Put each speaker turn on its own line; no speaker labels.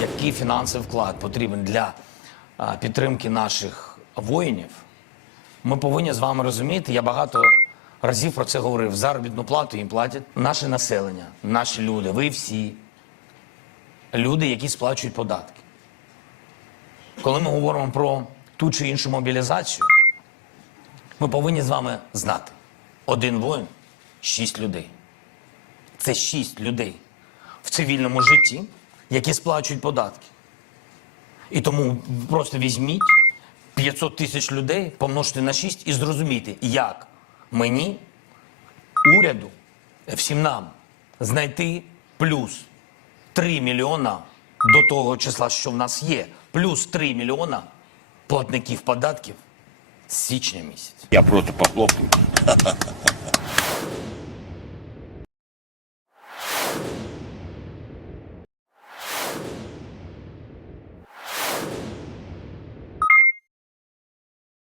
який фінансовий вклад потрібен для підтримки наших воїнів, ми повинні з вами розуміти. Я багато разів про це говорив. Заробітну плату їм платять наше населення, наші люди, ви всі люди, які сплачують податки. Коли ми говоримо про ту чи іншу мобілізацію, ми повинні з вами знати: один воїн шість людей. Це шість людей в цивільному житті, які сплачують податки. І тому просто візьміть 500 тисяч людей, помножте на 6 і зрозумійте, як мені, уряду, всім нам знайти плюс 3 мільйона до того числа, що в нас є, плюс 3 мільйона платників податків з січня місяця.
Я просто похлопаю.